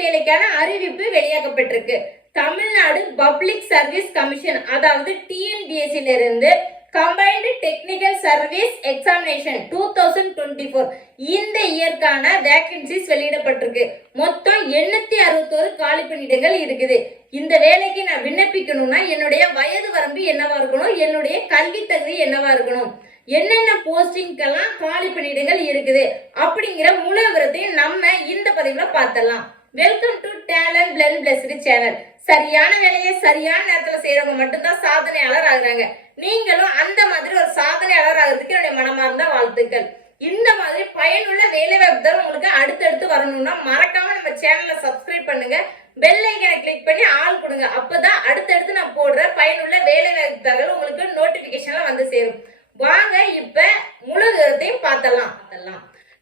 வேலைக்கான அறிவிப்பு வெளியாகப்பட்டிருக்கு. Tamil Nadu public service commission அதாவது டிஎன்பிஎஸ்சில இருந்து கம்பைன்டு டெக்னிக்கல் சர்வீஸ் எக்ஸாமினேஷன் 2024 இந்த இயற்கான வேகன்சிஸ் வெளியிடப்பட்டிருக்கு. மொத்தம் 861 காலி பணியிடங்கள் இருக்குது. இந்த வேலைக்கு நான் விண்ணப்பிக்கணும்னா என்னுடைய வயது வரம்பு என்னவா இருக்கணும், என்னுடைய கல்வி தகுதி என்னவா இருக்கணும், என்னென்ன போஸ்டிங்கெல்லாம் காலி பணியிடங்கள் இருக்குது அப்படிங்கிற முழு விவரத்தையும் நம்ம இந்த பதிவுல பார்த்தலாம். Welcome to talent blend blessed channel. சரியான வேலையை சரியான நேரத்துல செய்யறவங்க மட்டும்தான் சாதனையாளர் ஆகுறாங்க. நீங்களும் அந்த மாதிரி ஒரு சாதனையாளர் ஆகிறதுக்கு என்னுடைய மனமார்ந்த வாழ்த்துக்கள். இந்த மாதிரி பயனுள்ள வேலை வாய்ப்பு உங்களுக்கு அடுத்தடுத்து வரணும்னா மறக்காம நம்ம சேனலை சப்ஸ்கிரைப் பண்ணுங்க, பெல் ஐகானை கிளிக் பண்ணி ஆல் கொடுங்க. அப்பதான் அடுத்தடுத்து நான் போடுற பயனுள்ள வேலை வாய்ப்பு தகவல் உங்களுக்கு நோட்டிபிகேஷன்ல வந்து சேரும். வாங்க இப்ப முழு விவரத்தையும் பார்த்தலாம்.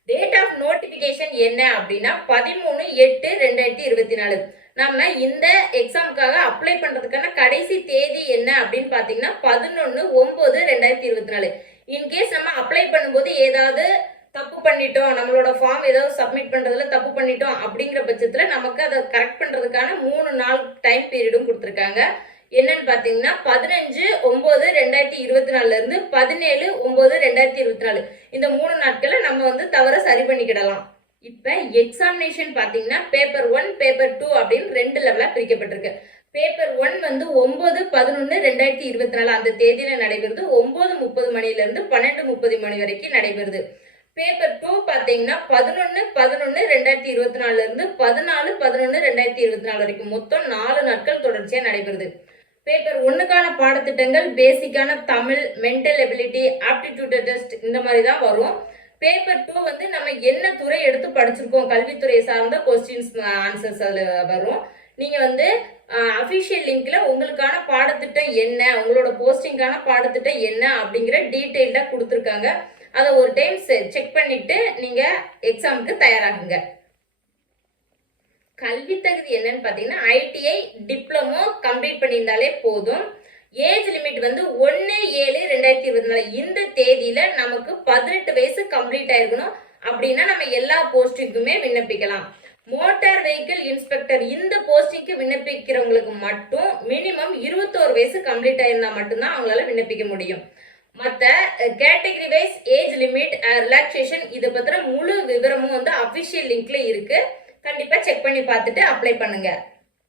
டேட் ஆஃப் நோட்டிபிகேஷன் என்ன அப்படின்னா 13/8/2024. நம்ம இந்த எக்ஸாமுக்காக அப்ளை பண்றதுக்கான கடைசி தேதி என்ன அப்படின்னு பாத்தீங்கன்னா 11/9/2024. இன்கேஸ் நம்ம அப்ளை பண்ணும்போது ஏதாவது தப்பு பண்ணிட்டோம், நம்மளோட ஃபார்ம் ஏதாவது சப்மிட் பண்றதுல தப்பு பண்ணிட்டோம் அப்படிங்கிற பட்சத்துல நமக்கு அதை கரெக்ட் பண்றதுக்கான 3 நாள் டைம் பீரியடும் கொடுத்துருக்காங்க. என்னன்னு பாத்தீங்கன்னா 15/9/2024 இருந்து 17/9/2024 இந்த 3 நாட்களை நம்ம வந்து தவற சரி பண்ணிக்கிடலாம். இப்ப எக்ஸாமினேஷன் பாத்தீங்கன்னா பேப்பர் 1 பேப்பர் 2 அப்படின்னு 2 லெவலா பிரிக்கப்பட்டிருக்கு. பேப்பர் 1 வந்து 9/11/2024 அந்த தேதியில நடைபெறுது. 9:30 மணில இருந்து 12:30 மணி வரைக்கும் நடைபெறுது. பேப்பர் 2 பாத்தீங்கன்னா 11/11/2024 இருந்து 14/11/2024 வரைக்கும் மொத்தம் 4 நாட்கள் தொடர்ச்சியா நடைபெறுது. பேப்பர் 1க்கான பாடத்திட்டங்கள் பேசிக்கான Tamil, mental ability, aptitude test இந்த மாதிரி தான் வரும். பேப்பர் 2 வந்து நம்ம என்ன துறை எடுத்து படிச்சிருக்கோம், கல்வித்துறை சார்ந்த கொஸ்டின்ஸ் ஆன்சர்ஸ் அதுல வரும். நீங்க வந்து அபிஷியல் லிங்க்ல உங்களுக்கான பாடத்திட்டம் என்ன, உங்களோட போஸ்டிங்கான பாடத்திட்டம் என்ன அப்படிங்கிற டீட்டெயில்டா கொடுத்துருக்காங்க. அதை ஒரு டைம் செக் பண்ணிட்டு நீங்க எக்ஸாமுக்கு தயாராகுங்க. கல்வி தகுதி என்னன்னு பாத்தீங்கன்னா ஐடிஐ டிப்ளமோ கம்ப்ளீட் பண்ணியிருந்தாலே போதும். ஏஜ் லிமிட் வந்து 1/7/2024 இந்த தேதியில நமக்கு 18 வயசு கம்ப்ளீட் ஆயிருக்கணும். அப்படின்னா நம்ம எல்லா போஸ்டிங்குமே விண்ணப்பிக்கலாம். மோட்டார் வெஹிக்கிள் இன்ஸ்பெக்டர் இந்த போஸ்டிங்க்கு விண்ணப்பிக்கிறவங்களுக்கு மட்டும் மினிமம் 21 வயசு கம்ப்ளீட் ஆயிருந்தா மட்டும்தான் அவங்களால விண்ணப்பிக்க முடியும். மற்ற category wise age limit, relaxation இதை பத்தின முழு விவரமும் வந்து அபிஷியல் லிங்க்ல இருக்கு. கண்டிப்பா செக் பண்ணி பார்த்துட்டு அப்ளை பண்ணுங்க.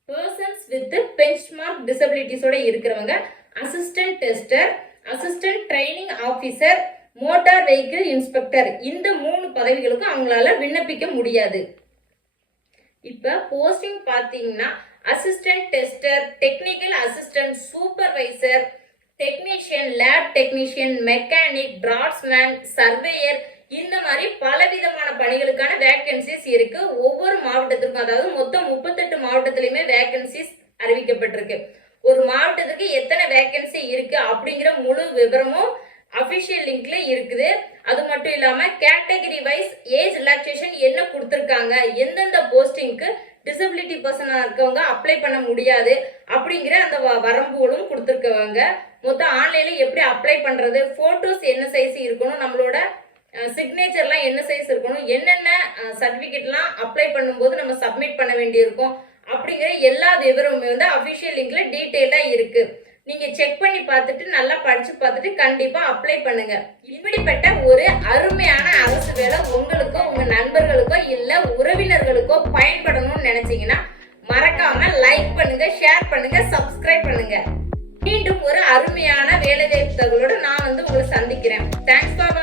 பர்சன்ஸ் வித் பெஞ்ச்மார்க் டிசபிலிட்டிஸோட இருக்கிறவங்க assistant tester, assistant training officer, motor vehicle inspector இந்த 3 பதவிகளுக்கும் அவங்களால விண்ணப்பிக்க முடியாது. இப்ப போஸ்டிங் பாத்தீங்கன்னா assistant tester, technical assistant, supervisor, technician, lab technician, mechanic, draughtsman, surveyor இந்த மாதிரி பலவிதமான பணிகளுக்கான வேகன்சிஸ் இருக்கு. ஒவ்வொரு மாவட்டத்திற்கும் அதாவது மொத்தம் 38 மாவட்டத்திலுமே வேகன்சிஸ் அறிவிக்கப்பட்டிருக்கு. ஒரு மாவட்டத்துக்கு எத்தனை வேகன்சி இருக்கு அப்படிங்கிற முழு விவரமும் அபிஷியல் லிங்க்ல இருக்குது. அது மட்டும் இல்லாம கேட்டகரி வைஸ் ஏஜ் ரிலாக்ஸேஷன் என்ன கொடுத்துருக்காங்க, எந்தெந்த போஸ்டிங்க்கு டிசபிலிட்டி பர்சனா இருக்கவங்க அப்ளை பண்ண முடியாது அப்படிங்கிற அந்த வரம்புகளும் கொடுத்துருக்கவங்க. மொத்தம் ஆன்லைன்ல எப்படி அப்ளை பண்றது, போட்டோஸ் என்ன சைஸ் இருக்கணும், நம்மளோட சிக்னேச்சர்லாம் என்ன சைஸ் இருக்கணும், என்னென்ன சர்டிபிகேட்லாம் அப்ளை பண்ணும்போது நம்ம சப்மிட் பண்ண வேண்டியிருக்கும் அப்படிங்கிற எல்லா விவரமுமே வந்து அபிஷியல் லிங்க்ல டீட்டெயிலா இருக்கு. நீங்க செக் பண்ணி பார்த்துட்டு நல்லா படிச்சு பார்த்துட்டு கண்டிப்பா அப்ளை பண்ணுங்க. இப்படிப்பட்ட ஒரு அருமையான அரசு வேலை உங்களுக்கோ உங்க நண்பர்களுக்கோ இல்ல உறவினர்களுக்கோ பயன்படணும்னு நினைச்சீங்கன்னா மறக்காம லைக் பண்ணுங்க, ஷேர் பண்ணுங்க, சப்ஸ்கிரைப் பண்ணுங்க. மீண்டும் ஒரு அருமையான வேலை வாய்ப்பு தகவலோட நான் வந்து உங்களை சந்திக்கிறேன். Thanks for